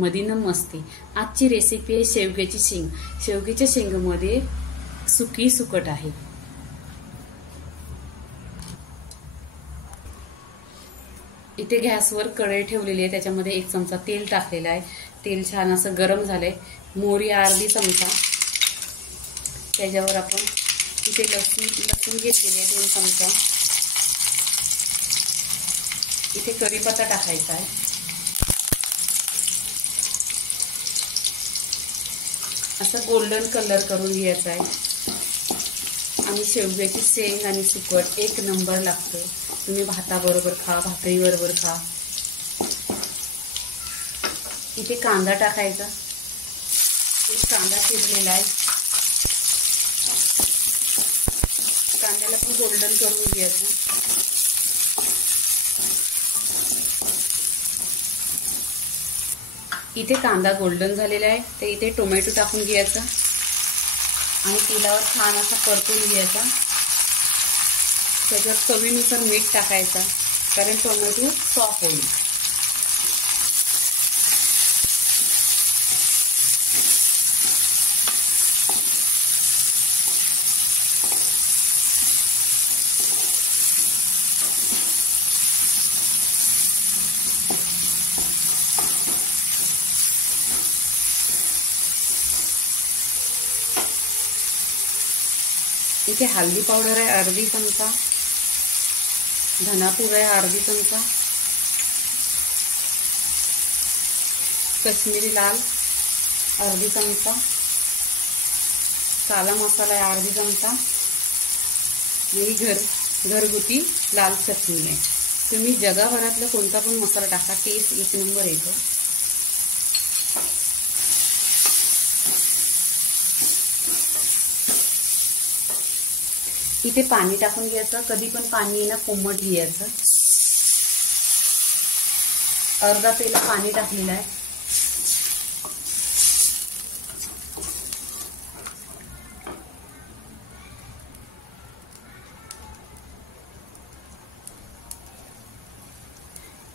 मध्ये नमस्ते. आजची रेसिपी आहे शेवग्याची शेंग. शेवग्याच्या शेंगामध्ये सुकी सुकट आहे. इथे गॅसवर कढई ठेवलेली आहे, त्याच्यामध्ये 1 चमचा तेल टाकलेला आहे. तेल छान असं गरम झालंय. मोहरी अर्धी चमचा, त्याच्यावर आपण इथे लसूण घेतलेले आहे 2 चमचा. इथे कढीपत्ता टाकायचा आहे. असं गोल्डन कलर करून घ्यायचा आहे. आणि शेवग्याची शेंग आणि सुकट 1 नंबर लागतं. तुम्ही भाताबरोबर खा, भाकरीबरोबर खा. इथे कांदा टाकायचा. एक कांदा चिरलेला आहे. कांद्याला पण गोल्डन करून घ्यायचं. इथे कांदा गोल्डन झालेला आहे, तर इथे टोमॅटो टाकून घ्यायचा आणि तेलावर छान असा परतून घ्यायचा. त्याच्यात चवीनुसार मीठ टाकायचा, कारण टोमॅटो सॉफ्ट होईल. इथे हल्दी पावडर आहे अर्धी चमचा, धनापूर आहे अर्धी चमचा, कश्मीरी लाल अर्धी चमचा, काला मसाला आहे अर्धी चमचा आणि घरगुती लाल चटणी आहे. तुम्ही जगाभरातला कोणता पण मसाला टाका, टेस्ट 1 नंबर येतो. इथे पाणी टाकून घ्यायचं. कधी पण पाणी ना कोमट घ्यायचं. अर्धा पेला पाणी टाकलेलं आहे.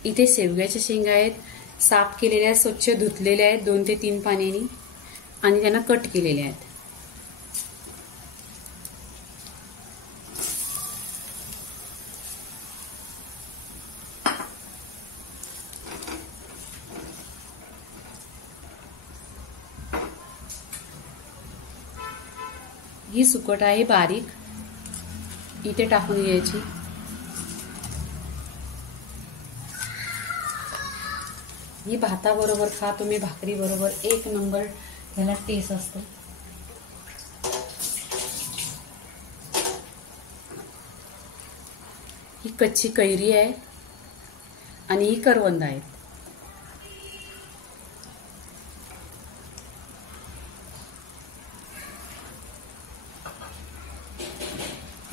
इथे शेवग्याच्या शेंगा आहेत, साफ केलेल्या आहेत, स्वच्छ धुतलेल्या आहेत 2 ते 3 पाण्याने आणि त्यांना कट केलेल्या आहेत. ही सुकट आहे बारीक, इथे टाकून घ्यायची. ही भाताबरोबर खा, तुम्ही भाकरी बरोबर 1 नंबर ह्याला टेस्ट असतो. ही कच्ची कैरी आहे आणि ही करवंद आहे.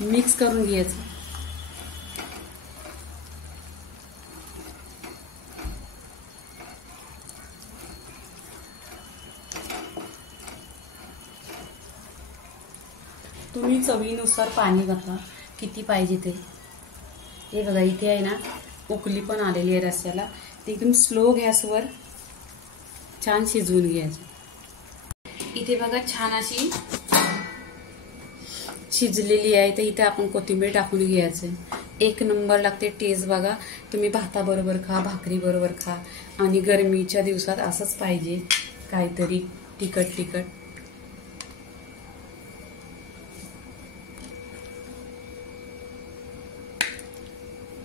मिक्स करून घ्यायचं. तुम्ही चवीनुसार पाणी घाला, किती पाहिजे ते. हे बघा इथे आहे ना, उकली पण आलेली आहे रस्स्याला. ते एकदम स्लो गॅसवर छान शिजवून घ्यायचं. इथे बघा छान अशी शिजलेली आहे. तर इथे आपण कोथिंबीर टाकून घ्यायचं. 1 नंबर लागते टेस्ट बघा. तुम्ही भाताबरोबर खा, भाकरी बरोबर खा. आणि गरमीच्या दिवसात असंच पाहिजे, काहीतरी तिखट तिखट.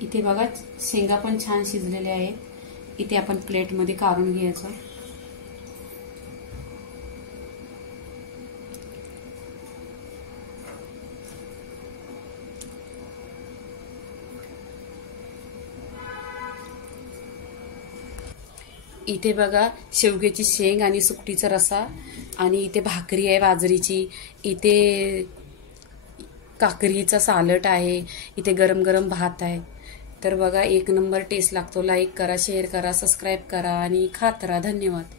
इथे बघा शेंगा पण छान शिजलेल्या आहेत. इथे आपण प्लेटमध्ये काढून घ्यायचं. इथे बघा शेवग्याची शेंग आणि सुकटीचा रसा आणि इथे भाकरी आहे बाजरीची. इथे काकडीचा सालट आहे. इथे गरम गरम भात आहे. तर बघा 1 नंबर टेस्ट लागतो. लाईक करा, शेअर करा, सबस्क्राईब करा आणि खात राहा. धन्यवाद.